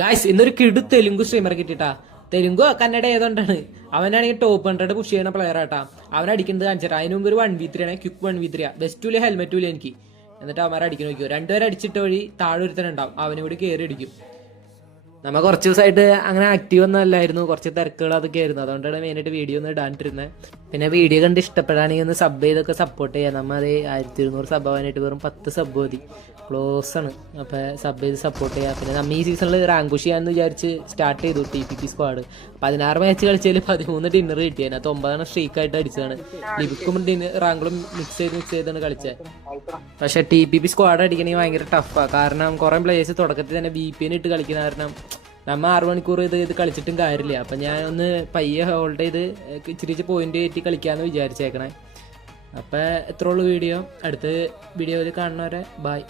Guys ഇന്നൊരു കിടു Telugu streamer കിട്ടിട്ടാ. തെലുങ്കോ Kannada ഏതോണ്ടാണ്. അവനാണെങ്കിൽ top 100 push ചെയ്യുന്ന പ്ലെയർ ആട്ടാ. അവൻ അടിക്കുന്നത് കാണിച്ചിട്ടാ. അതിന് മുമ്പ് ഒരു 1v3 ആണ്, ക്വിക്ക് 1v3 ബെസ്റ്റും ഹെൽമെറ്റും എനിക്ക്. എന്നിട്ട് അവന്മാരെ അടിക്കാൻ നോക്കിയോ. രണ്ടുപേരെ അടിച്ചിട്ട് വഴി താഴെ ഒരുത്തനുണ്ടാവും, അവനും കൂടി കയറി അടിക്കും. നമ്മ കുറച്ച് ദിവസമായിട്ട് അങ്ങനെ ആക്റ്റീവ് ഒന്നും അല്ലായിരുന്നു, കുറച്ച് തിരക്കുകൾ അതൊക്കെ ആയിരുന്നു. അതുകൊണ്ടാണ് മെയിനായിട്ട് വീഡിയോ ഒന്നും ഇടാണ്ടിരുന്നത്. പിന്നെ വീഡിയോ കണ്ട് ഇഷ്ടപ്പെടുകയാണെങ്കിൽ ഒന്ന് സബ് ചെയ്തൊക്കെ സപ്പോർട്ട് ചെയ്യാം. നമ്മൾ അത് 1200 സബ് ആവാനായിട്ട് വെറും 10 സബ് മതി, ക്ലോസ് ആണ്. അപ്പോൾ സബ് ചെയ്ത് സപ്പോർട്ട് ചെയ്യാം. പിന്നെ നമ്മൾ ഈ സീസണിൽ റാങ്ക് പുഷ് ചെയ്യാമെന്ന് വിചാരിച്ച് സ്റ്റാർട്ട് ചെയ്തു TPP സ്ക്വാഡ്. 16 മാച്ച് കളിച്ചതിൽ 13 ഡിന്നർ കിട്ടിയത്. അതിനകത്ത് 9 സ്ട്രീക്കായിട്ട് അടിച്ചതാണ്. ലിബിക്കും റാങ്കുകളും മിക്സ് ചെയ്താണ് കളിച്ചത്. പക്ഷേ TPP സ്ക്വാഡ് അടിക്കണമെങ്കിൽ ഭയങ്കര ടഫാണ്. കാരണം കുറേ പ്ലേയേഴ്സ് തുടക്കത്തിൽ തന്നെ VPN ഇട്ട് കളിക്കുന്ന കാരണം നമ്മൾ 6 മണിക്കൂർ ഇത് കളിച്ചിട്ടും കാര്യമില്ല. അപ്പം ഞാൻ ഒന്ന് പയ്യെ ഹോൾഡ് ചെയ്ത് ഇച്ചിരി പോയിന്റ് കയറ്റി കളിക്കാമെന്ന് വിചാരിച്ചേക്കണേ. അപ്പം എത്ര ഉള്ളൂ വീഡിയോ. അടുത്ത വീഡിയോയിൽ കാണുന്നവരെ ബൈ.